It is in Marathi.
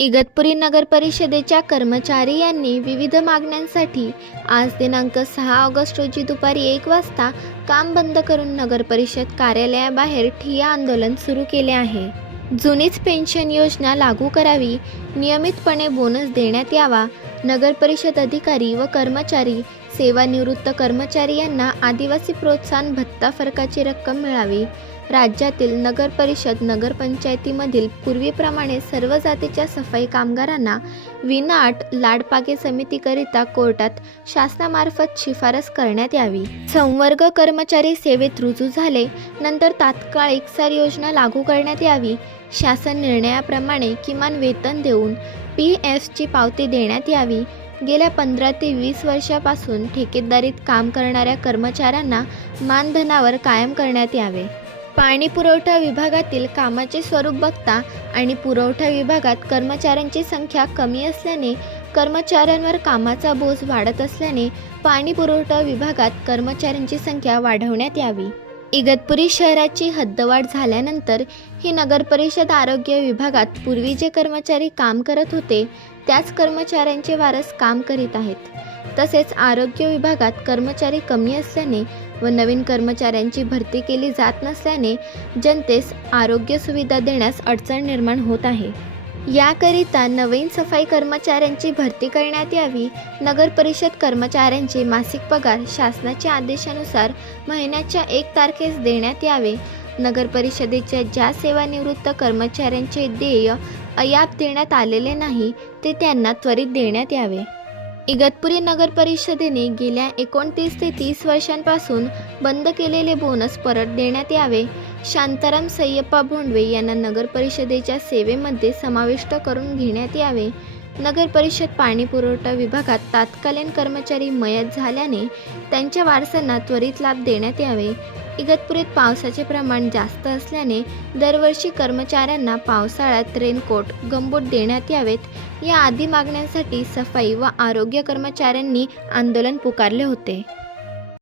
इगतपुरी नगर परिषदेच्या कर्मचारी यांनी विविध मागण्यांसाठी आज दिनांक सहा ऑगस्ट रोजी दुपारी एक वाजता काम बंद करून नगर परिषद कार्यालयाबाहेर ठिया आंदोलन सुरू केले आहे. जुनीच पेन्शन योजना लागू करावी नियमितपणे बोनस देण्यात यावा नगर परिषद अधिकारी व कर्मचारी सेवानिवृत्त कर्मचारी यांना आदिवासी प्रोत्साहन भत्ता फरकाची रक्कम मिळावी राज्यातील नगरपरिषद नगरपंचायतीमधील पूर्वीप्रमाणे सर्व जातीच्या सफाई कामगारांना विनाअट लाडपागे समितीकरिता कोर्टात शासनामार्फत शिफारस करण्यात यावी. संवर्ग कर्मचारी सेवेत रुजू झाले नंतर तात्काळ एकसार योजना लागू करण्यात यावी. शासन निर्णयाप्रमाणे किमान वेतन देऊन पी एफची पावती देण्यात यावी. गेल्या पंधरा ते वीस वर्षापासून ठेकेदारीत काम करणाऱ्या कर्मचाऱ्यांना मानधनावर कायम करण्यात यावे. पाणी पुरवठा विभागातील कामाचे स्वरूप बघता आणि पुरवठा विभागात कर्मचाऱ्यांची संख्या कमी असल्याने कर्मचाऱ्यांवर कामाचा बोज वाढत असल्याने पाणी पुरवठा विभागात कर्मचाऱ्यांची संख्या वाढवण्यात यावी. इगतपुरी शहराची हद्दवाढ झाल्यानंतर ही नगरपरिषद आरोग्य विभागात पूर्वी जे कर्मचारी काम करत होते त्याच कर्मचाऱ्यांचे वारस काम करीत आहेत. तसेच आरोग्य विभागात कर्मचारी कमी असल्याने व नवीन कर्मचाऱ्यांची भरती केली जात नसल्याने जनतेस आरोग्य सुविधा देण्यास अडचण निर्माण होत आहे. याकरिता नवीन सफाई कर्मचाऱ्यांची भरती करण्यात यावी नगर परिषद कर्मचाऱ्यांचे मासिक पगार शासनाच्या आदेशानुसार महिन्याच्या एक तारखेस देण्यात यावे. नगर परिषदेच्या ज्या सेवानिवृत्त कर्मचाऱ्यांचे देय अयाप देण्यात आलेले नाही ते त्यांना त्वरित देण्यात यावे. इगतपुरी नगर परिषदेने गेल्या एकोणतीस ते तीस वर्षांपासून बंद केलेले बोनस परत देण्यात यावे. शांताराम सय्यप्पा भोंडवे यांना नगर परिषदेच्या सेवेमध्ये समाविष्ट करून घेण्यात यावे. नगर परिषद पाणी पुरवठा विभागात तात्कालीन कर्मचारी मयत झाल्याने त्यांच्या वारसांना त्वरित लाभ देण्यात यावे. इगतपुरीत पावसाचे प्रमाण जास्त असल्याने दरवर्षी कर्मचाऱ्यांना पावसाळ्यात रेनकोट गंबूट देण्यात यावेत. या आदी मागण्यांसाठी सफाई व आरोग्य कर्मचाऱ्यांनी आंदोलन पुकारले होते.